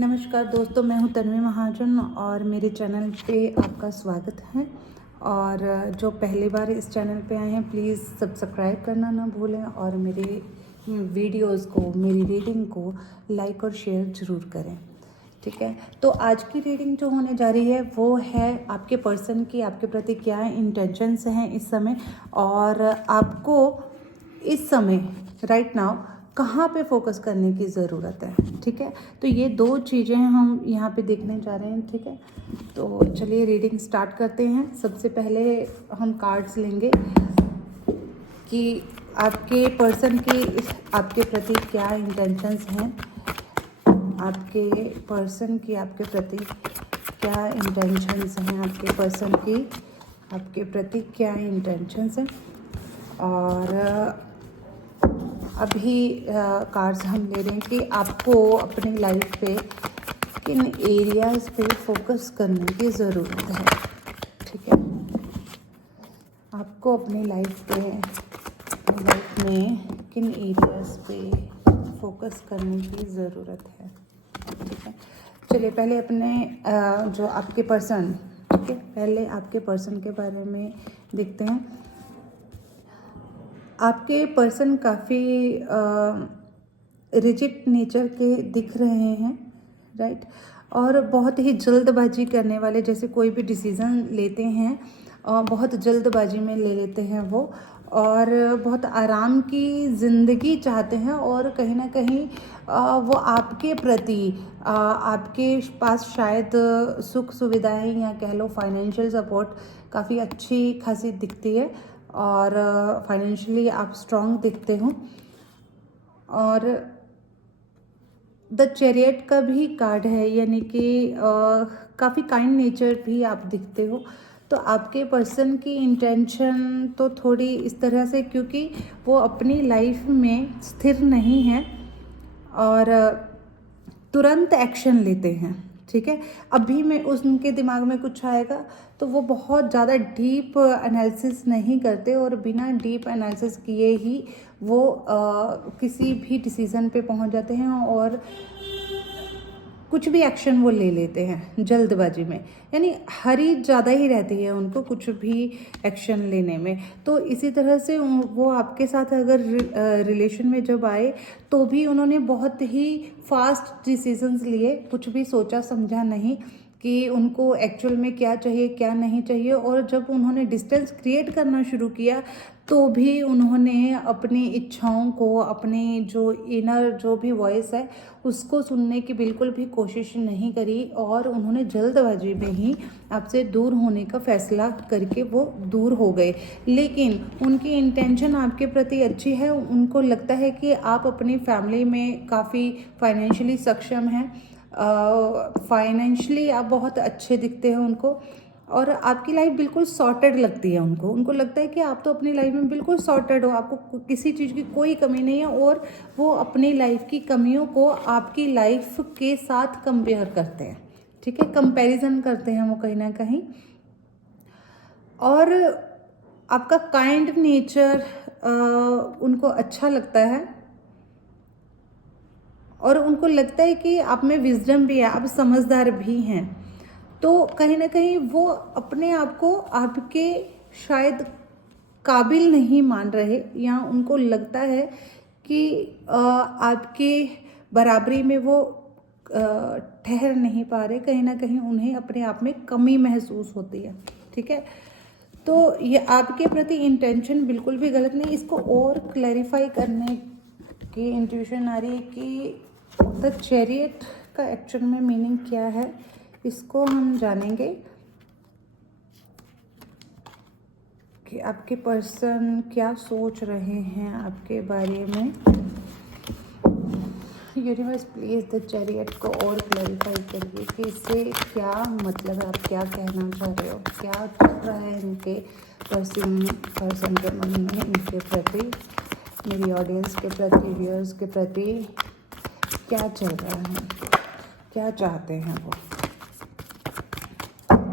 नमस्कार दोस्तों, मैं हूं तन्वी महाजन और मेरे चैनल पे आपका स्वागत है। और जो पहली बार इस चैनल पे आए हैं प्लीज़ सब्सक्राइब करना ना भूलें और मेरे वीडियोस को, मेरी रीडिंग को लाइक और शेयर ज़रूर करें। ठीक है, तो आज की रीडिंग जो होने जा रही है वो है आपके पर्सन की आपके प्रति क्या इंटेंशंस हैं इस समय, और आपको इस समय राइट नाउ कहाँ पे फोकस करने की ज़रूरत है। ठीक है, तो ये दो चीज़ें हम यहाँ पे देखने जा रहे हैं। ठीक है, तो चलिए रीडिंग स्टार्ट करते हैं। सबसे पहले हम कार्ड्स लेंगे कि आपके पर्सन की आपके प्रति क्या इंटेंशंस हैं, आपके पर्सन की आपके प्रति क्या इंटेंशंस हैं, आपके पर्सन की आपके प्रति क्या इंटेंशंस हैं। और अभी कार्ड्स हम ले रहे हैं कि आपको अपनी लाइफ पे किन एरियाज़ पे फोकस करने की ज़रूरत है। ठीक है, आपको अपनी लाइफ में किन एरियाज़ पे फोकस करने की ज़रूरत है। ठीक है, चलिए पहले अपने जो आपके पर्सन, ठीक है, पहले आपके पर्सन के बारे में देखते हैं। आपके पर्सन काफ़ी रिजिड नेचर के दिख रहे हैं, राइट, और बहुत ही जल्दबाजी करने वाले, जैसे कोई भी डिसीज़न लेते हैं बहुत जल्दबाजी में ले लेते हैं वो, और बहुत आराम की ज़िंदगी चाहते हैं, और कहीं ना कहीं वो आपके प्रति आपके पास शायद सुख सुविधाएं या कह लो फाइनेंशियल सपोर्ट काफ़ी अच्छी खासी दिखती है, और फाइनेंशियली आप स्ट्रांग दिखते हो। और द चैरियट का भी कार्ड है, यानी कि काफ़ी काइंड नेचर भी आप दिखते हो। तो आपके पर्सन की इंटेंशन तो थोड़ी इस तरह से, क्योंकि वो अपनी लाइफ में स्थिर नहीं है और तुरंत एक्शन लेते हैं। ठीक है, अभी में उनके दिमाग में कुछ आएगा तो वो बहुत ज़्यादा डीप एनालिसिस नहीं करते, और बिना डीप एनालिसिस किए ही वो किसी भी डिसीज़न पे पहुंच जाते हैं और कुछ भी एक्शन वो ले लेते हैं जल्दबाजी में, यानी हरी ज़्यादा ही रहती है उनको कुछ भी एक्शन लेने में। तो इसी तरह से वो आपके साथ अगर रिलेशन में जब आए तो भी उन्होंने बहुत ही फास्ट डिसीजंस लिए, कुछ भी सोचा समझा नहीं कि उनको एक्चुअल में क्या चाहिए क्या नहीं चाहिए। और जब उन्होंने डिस्टेंस क्रिएट करना शुरू किया तो भी उन्होंने अपनी इच्छाओं को, अपनी जो इनर जो भी वॉइस है उसको सुनने की बिल्कुल भी कोशिश नहीं करी, और उन्होंने जल्दबाजी में ही आपसे दूर होने का फैसला करके वो दूर हो गए। लेकिन उनकी इंटेंशन आपके प्रति अच्छी है, उनको लगता है कि आप अपनी फैमिली में काफ़ी फाइनेंशियली सक्षम हैं, फाइनेंशियली आप बहुत अच्छे दिखते हैं उनको, और आपकी लाइफ बिल्कुल सॉर्टेड लगती है उनको। उनको लगता है कि आप तो अपनी लाइफ में बिल्कुल सॉर्टेड हो, आपको किसी चीज़ की कोई कमी नहीं है, और वो अपनी लाइफ की कमियों को आपकी लाइफ के साथ कंपेयर करते हैं। ठीक है, कंपैरिजन करते हैं वो कहीं ना कहीं। और आपका काइंड नेचर उनको अच्छा लगता है, और उनको लगता है कि आप में विजडम भी है, आप समझदार भी हैं। तो कहीं ना कहीं वो अपने आप को आपके शायद काबिल नहीं मान रहे, या उनको लगता है कि आपके बराबरी में वो ठहर नहीं पा रहे, कहीं ना कहीं उन्हें अपने आप में कमी महसूस होती है। ठीक है, तो ये आपके प्रति इंटेंशन बिल्कुल भी गलत नहीं। इसको और क्लैरिफाई करने की इंट्यूशन आ रही है कि द चैरियट का एक्चुअल में मीनिंग क्या है, इसको हम जानेंगे कि आपके पर्सन क्या सोच रहे हैं आपके बारे में। यूनिवर्स प्लीज द चैरियट को और क्लैरिफाई करिए कि इससे क्या मतलब है, आप क्या कहना चाह रहे हो, क्या चल रहा है इनके पर्सन के मन में, इनके प्रति, मेरी ऑडियंस के प्रति, व्यूअर्स के प्रति क्या चल रहा है, क्या चाहते हैं वो,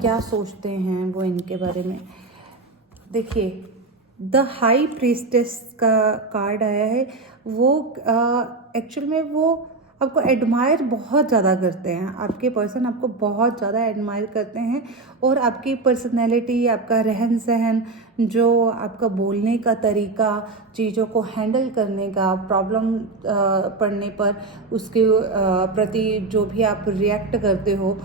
क्या सोचते हैं वो इनके बारे में। देखिए, द हाई प्रीस्टेस का कार्ड आया है। वो एक्चुअल में वो आपको एडमायर बहुत ज़्यादा करते हैं, आपके पर्सन आपको बहुत ज़्यादा एडमायर करते हैं। और आपकी पर्सनैलिटी, आपका रहन सहन, जो आपका बोलने का तरीका, चीज़ों को हैंडल करने का, प्रॉब्लम पड़ने पर उसके प्रति जो भी आप रिएक्ट करते हो,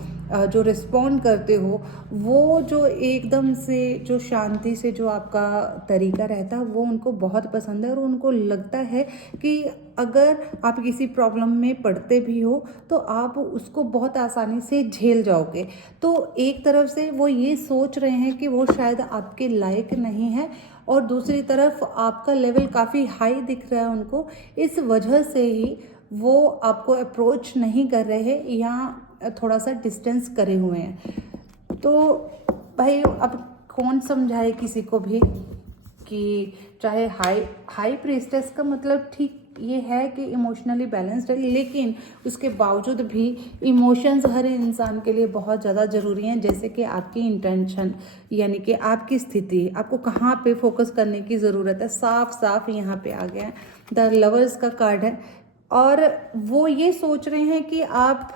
जो रिस्पॉन्ड करते हो, वो जो एकदम से जो शांति से जो आपका तरीका रहता है वो उनको बहुत पसंद है। और उनको लगता है कि अगर आप किसी प्रॉब्लम में पड़ते भी हो तो आप उसको बहुत आसानी से झेल जाओगे। तो एक तरफ से वो ये सोच रहे हैं कि वो शायद आपके लायक नहीं है, और दूसरी तरफ आपका लेवल काफ़ी हाई दिख रहा है उनको, इस वजह से ही वो आपको अप्रोच नहीं कर रहे हैं या थोड़ा सा डिस्टेंस करे हुए हैं। तो भाई अब कौन समझाए किसी को भी कि चाहे हाई प्रीस्टेस का मतलब ठीक ये है कि इमोशनली बैलेंस्ड है, लेकिन उसके बावजूद भी इमोशंस हर इंसान के लिए बहुत ज़्यादा ज़रूरी हैं। जैसे कि आपकी इंटेंशन, यानी कि आपकी स्थिति, आपको कहाँ पे फोकस करने की ज़रूरत है, साफ साफ यहाँ पे आ गया है। द लवर्स का कार्ड है, और वो ये सोच रहे हैं कि आप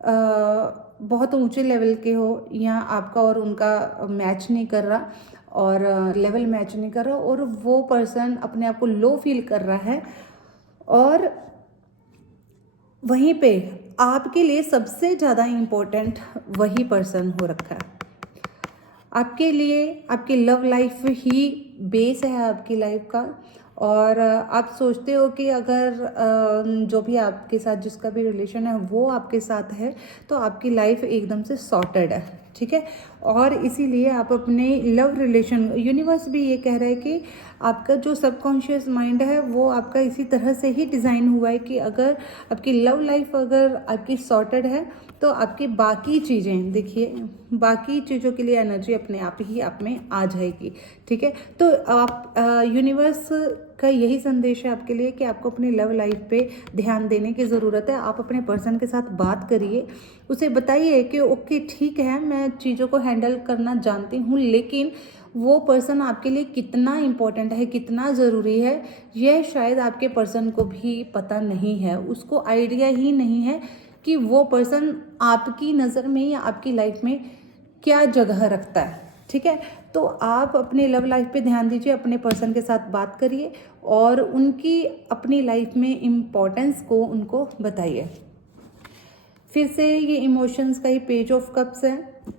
बहुत ऊंचे लेवल के हो, या आपका और उनका मैच नहीं कर रहा, और लेवल मैच नहीं कर रहा, और वो पर्सन अपने आप को लो फील कर रहा है। और वहीं पे आपके लिए सबसे ज़्यादा इम्पोर्टेंट वही पर्सन हो रखा है। आपके लिए आपकी लव लाइफ ही बेस है आपकी लाइफ का, और आप सोचते हो कि अगर जो भी आपके साथ जिसका भी रिलेशन है वो आपके साथ है तो आपकी लाइफ एकदम से सॉर्टेड है, ठीक है। और इसीलिए आप अपने लव रिलेशन, यूनिवर्स भी ये कह रहा है कि आपका जो सबकॉन्शियस माइंड है वो आपका इसी तरह से ही डिज़ाइन हुआ है कि अगर आपकी लव लाइफ अगर आपकी सॉर्टेड है तो आपकी बाकी चीज़ें, देखिए बाकी चीज़ों के लिए एनर्जी अपने आप ही आप में आ जाएगी, ठीक है। तो आप यूनिवर्स का यही संदेश है आपके लिए कि आपको अपनी लव लाइफ पे ध्यान देने की ज़रूरत है। आप अपने पर्सन के साथ बात करिए, उसे बताइए कि ओके ठीक है मैं चीज़ों को हैंडल करना जानती हूँ, लेकिन वो पर्सन आपके लिए कितना इम्पोर्टेंट है, कितना ज़रूरी है, यह शायद आपके पर्सन को भी पता नहीं है। उसको आइडिया ही नहीं है कि वो पर्सन आपकी नज़र में या आपकी लाइफ में क्या जगह रखता है, ठीक है। तो आप अपने लव लाइफ पे ध्यान दीजिए, अपने पर्सन के साथ बात करिए और उनकी अपनी लाइफ में इम्पोर्टेंस को उनको बताइए। फिर से ये इमोशंस का ही पेज ऑफ कप्स है,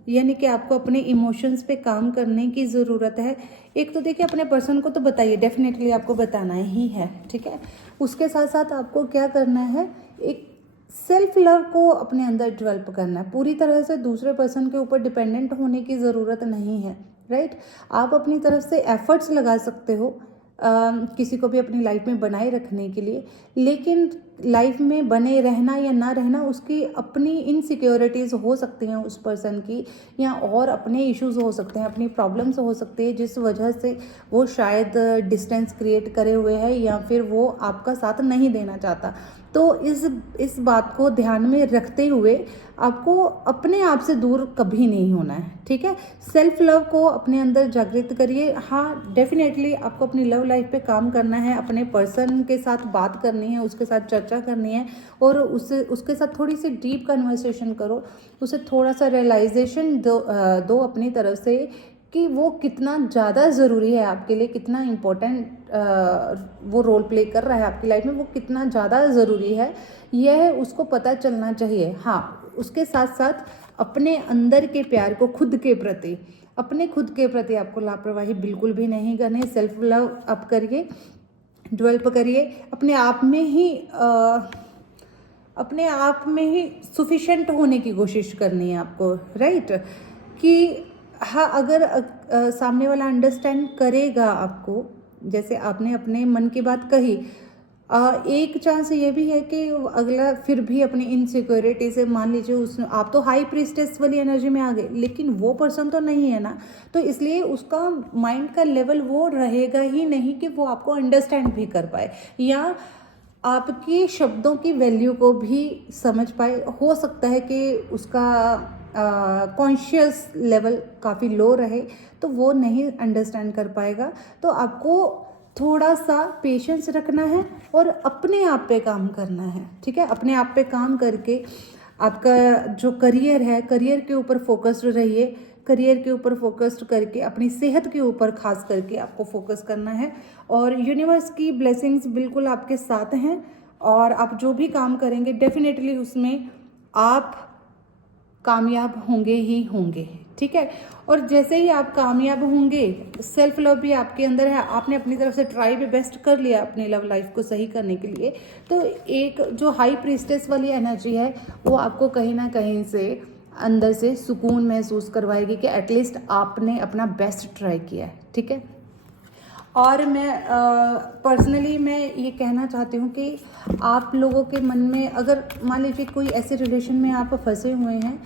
यानी कि आपको अपने इमोशंस पे काम करने की ज़रूरत है। एक तो देखिए अपने पर्सन को तो बताइए, डेफिनेटली आपको बताना ही है, ठीक है। उसके साथ साथ आपको क्या करना है, एक सेल्फ लव को अपने अंदर डेवलप करना है। पूरी तरह से दूसरे पर्सन के ऊपर डिपेंडेंट होने की ज़रूरत नहीं है, राइट। आप अपनी तरफ से एफर्ट्स लगा सकते हो किसी को भी अपनी लाइफ में बनाए रखने के लिए, लेकिन लाइफ में बने रहना या ना रहना उसकी अपनी इनसिक्योरिटीज़ हो सकती हैं उस पर्सन की, या और अपने इश्यूज़ हो सकते हैं, अपनी प्रॉब्लम्स हो सकती है जिस वजह से वो शायद डिस्टेंस क्रिएट करे हुए है या फिर वो आपका साथ नहीं देना चाहता। तो इस बात को ध्यान में रखते हुए आपको अपने आप से दूर कभी नहीं होना है, ठीक है। सेल्फ लव को अपने अंदर जागृत करिए। हाँ डेफिनेटली आपको अपनी लव लाइफ पे काम करना है, अपने पर्सन के साथ बात करनी है, उसके साथ चर्चा करनी है, और उसके साथ थोड़ी सी डीप कन्वर्सेशन करो, उसे थोड़ा सा रियलाइजेशन दो अपनी तरफ से कि वो कितना ज़्यादा ज़रूरी है आपके लिए, कितना इम्पोर्टेंट वो रोल प्ले कर रहा है आपकी लाइफ में, वो कितना ज़्यादा ज़रूरी है, यह उसको पता चलना चाहिए। हाँ उसके साथ साथ अपने अंदर के प्यार को खुद के प्रति, अपने खुद के प्रति आपको लापरवाही बिल्कुल भी नहीं करनी। सेल्फ लव अप करिए, डेवलप करिए, अपने आप में ही सफिशेंट होने की कोशिश करनी है आपको, राइट। कि हाँ अगर सामने वाला अंडरस्टैंड करेगा आपको, जैसे आपने अपने मन की बात कही, एक चांस ये भी है कि अगला फिर भी अपनी इनसिक्योरिटी से, मान लीजिए आप तो हाई प्रीस्टेस वाली एनर्जी में आ गए, लेकिन वो पर्सन तो नहीं है ना, तो इसलिए उसका माइंड का लेवल वो रहेगा ही नहीं कि वो आपको अंडरस्टैंड भी कर पाए या आपके शब्दों की वैल्यू को भी समझ पाए। हो सकता है कि उसका कॉन्शियस लेवल काफ़ी लो रहे तो वो नहीं अंडरस्टैंड कर पाएगा। तो आपको थोड़ा सा पेशेंस रखना है और अपने आप पे काम करना है, ठीक है। अपने आप पे काम करके आपका जो करियर है, करियर के ऊपर फोकस्ड रहिए। करियर के ऊपर फोकस्ड करके अपनी सेहत के ऊपर खास करके आपको फोकस करना है, और यूनिवर्स की ब्लेसिंग्स बिल्कुल आपके साथ हैं, और आप जो भी काम करेंगे डेफिनेटली उसमें आप कामयाब होंगे ही होंगे, ठीक है। और जैसे ही आप कामयाब होंगे, सेल्फ लव भी आपके अंदर है, आपने अपनी तरफ से ट्राई भी बेस्ट कर लिया अपनी लव लाइफ को सही करने के लिए, तो एक जो हाई प्रीस्टेस वाली एनर्जी है वो आपको कहीं ना कहीं से अंदर से सुकून महसूस करवाएगी कि एटलीस्ट आपने अपना बेस्ट ट्राई किया है, ठीक है। और मैं पर्सनली मैं ये कहना चाहती हूँ कि आप लोगों के मन में अगर मान लीजिए कोई ऐसे रिलेशन में आप फंसे हुए हैं,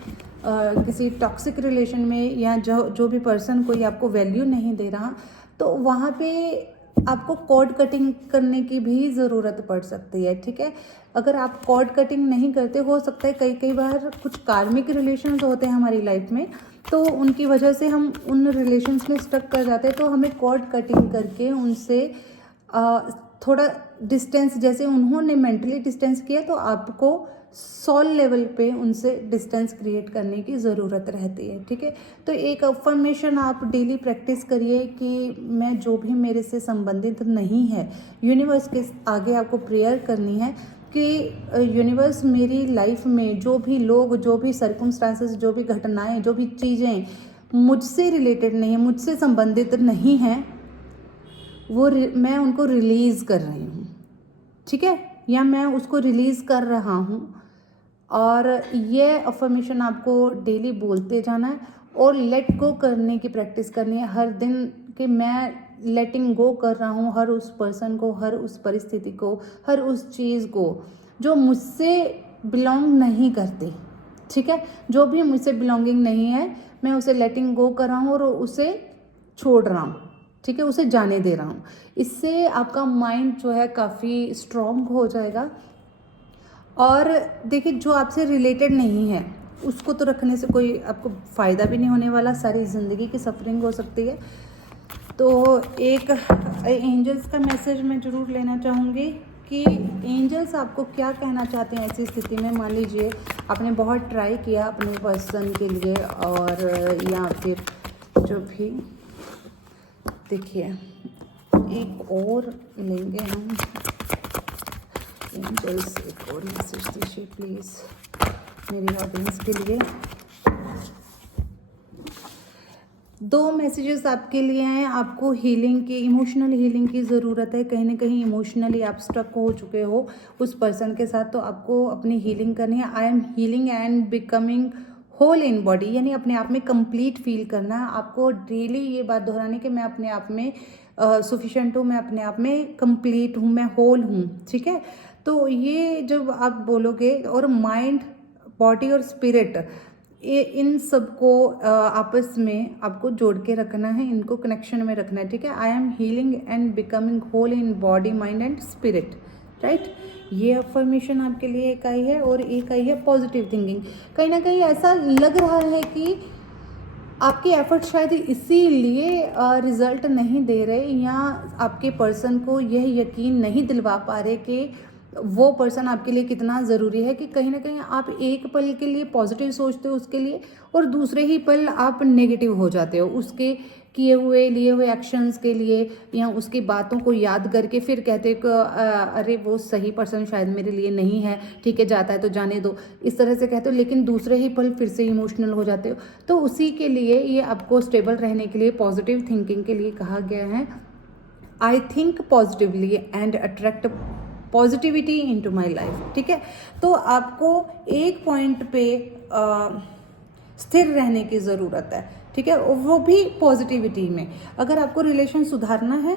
किसी टॉक्सिक रिलेशन में, या जो भी पर्सन कोई आपको वैल्यू नहीं दे रहा, तो वहाँ पे आपको कॉर्ड कटिंग करने की भी ज़रूरत पड़ सकती है, ठीक है। अगर आप कॉर्ड कटिंग नहीं करते, हो सकता है कई बार कुछ कार्मिक रिलेशंस होते हैं हमारी लाइफ में, तो उनकी वजह से हम उन रिलेशंस में स्टक कर जाते हैं, तो हमें कॉर्ड कटिंग करके उनसे थोड़ा डिस्टेंस, जैसे उन्होंने मेंटली डिस्टेंस किया तो आपको सोल लेवल पे उनसे डिस्टेंस क्रिएट करने की ज़रूरत रहती है, ठीक है। तो एक अफर्मेशन आप डेली प्रैक्टिस करिए कि मैं जो भी मेरे से संबंधित नहीं है, यूनिवर्स के आगे आपको प्रेयर करनी है कि यूनिवर्स मेरी लाइफ में जो भी लोग, जो भी सर्कमस्टांसेस, जो भी घटनाएं, जो भी चीज़ें मुझसे रिलेटेड नहीं है, मुझसे संबंधित नहीं हैं, वो मैं उनको रिलीज़ कर रही हूँ, ठीक है, या मैं उसको रिलीज़ कर रहा हूँ। और ये अफर्मेशन आपको डेली बोलते जाना है और लेट गो करने की प्रैक्टिस करनी है हर दिन, कि मैं लेटिंग गो कर रहा हूँ हर उस पर्सन को, हर उस परिस्थिति को, हर उस चीज़ को जो मुझसे बिलोंग नहीं करती, ठीक है। जो भी मुझसे बिलोंगिंग नहीं है मैं उसे लेटिंग गो कर रहा हूँ और उसे छोड़ रहा हूँ, ठीक है, उसे जाने दे रहा हूँ। इससे आपका माइंड जो है काफ़ी स्ट्रॉन्ग हो जाएगा। और देखिए, जो आपसे रिलेटेड नहीं है उसको तो रखने से कोई आपको फ़ायदा भी नहीं होने वाला, सारी ज़िंदगी की सफरिंग हो सकती है। तो एक एंजल्स का मैसेज मैं ज़रूर लेना चाहूँगी कि एंजल्स आपको क्या कहना चाहते हैं ऐसी स्थिति में। मान लीजिए आपने बहुत ट्राई किया अपने पर्सन के लिए, और या फिर जो भी, देखिए एक और लेंगे हम, एंजल्स एक और मैसेज दीजिए प्लीज़ मेरी ऑडियंस के लिए। 2 मैसेजेस आपके लिए हैं। आपको हीलिंग की, इमोशनल हीलिंग की ज़रूरत है। कहीं ना कहीं इमोशनली आप स्टक हो चुके हो उस पर्सन के साथ, तो आपको अपनी हीलिंग करनी है। I am healing and becoming whole in body, यानी अपने आप में कंप्लीट फील करना है। आपको डेली ये बात दोहरानी कि मैं अपने आप में सफिशेंट हूँ, मैं अपने आप में कंप्लीट हूँ, मैं होल हूँ, ठीक है। तो ये जब आप बोलोगे, और माइंड, बॉडी और स्पिरिट, ये इन सबको आपस में आपको जोड़ के रखना है, इनको कनेक्शन में रखना है, ठीक है। I am healing and becoming whole in body, mind and spirit, right. ये अफर्मेशन आपके लिए एक आई है। और एक आई है पॉजिटिव थिंकिंग। कहीं ना कहीं ऐसा लग रहा है कि आपके एफर्ट शायद इसीलिए रिजल्ट नहीं दे रहे, या आपके पर्सन को यह यकीन नहीं दिलवा पा रहे कि वो पर्सन आपके लिए कितना ज़रूरी है, कि कहीं ना कहीं आप एक पल के लिए पॉजिटिव सोचते हो उसके लिए, और दूसरे ही पल आप नेगेटिव हो जाते हो उसके किए हुए लिए हुए एक्शंस के लिए, या उसकी बातों को याद करके फिर कहते हो कि अरे वो सही पर्सन शायद मेरे लिए नहीं है, ठीक है जाता है तो जाने दो, इस तरह से कहते हो। लेकिन दूसरे ही पल फिर से इमोशनल हो जाते हो। तो उसी के लिए ये आपको स्टेबल रहने के लिए, पॉजिटिव थिंकिंग के लिए कहा गया है। I think positively and attract positivity into my life, ठीक है। तो आपको एक पॉइंट पे स्थिर रहने की ज़रूरत है, ठीक है, वो भी पॉजिटिविटी में। अगर आपको रिलेशन सुधारना है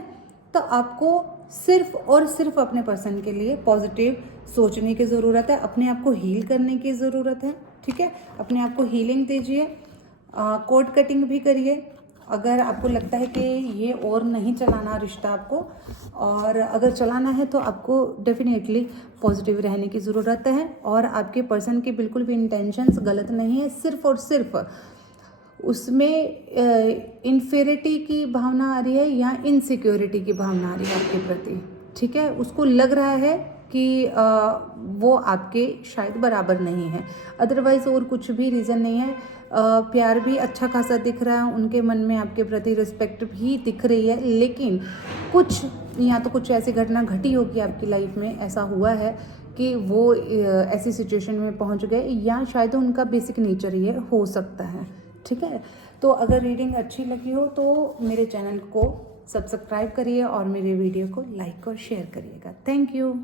तो आपको सिर्फ और सिर्फ अपने पर्सन के लिए पॉजिटिव सोचने की ज़रूरत है, अपने आप को हील करने की ज़रूरत है, ठीक है। अपने आप को हीलिंग दीजिए, कोड कटिंग भी करिए अगर आपको लगता है कि ये और नहीं चलाना रिश्ता आपको, और अगर चलाना है तो आपको डेफिनेटली पॉजिटिव रहने की ज़रूरत है। और आपके पर्सन की बिल्कुल भी इंटेंशंस गलत नहीं है, सिर्फ और सिर्फ उसमें इन्फेरिटी की भावना आ रही है या इनसिक्योरिटी की भावना आ रही है आपके प्रति, ठीक है। उसको लग रहा है कि वो आपके शायद बराबर नहीं है, अदरवाइज़ और कुछ भी रीज़न नहीं है। प्यार भी अच्छा खासा दिख रहा है, उनके मन में आपके प्रति रिस्पेक्ट भी दिख रही है, लेकिन कुछ या तो कुछ ऐसी घटना घटी होगी आपकी लाइफ में, ऐसा हुआ है कि वो ऐसी सिचुएशन में पहुंच गए, या शायद उनका बेसिक नेचर ये हो सकता है, ठीक है। तो अगर रीडिंग अच्छी लगी हो तो मेरे चैनल को सब्सक्राइब करिए और मेरे वीडियो को लाइक और शेयर करिएगा। Thank you.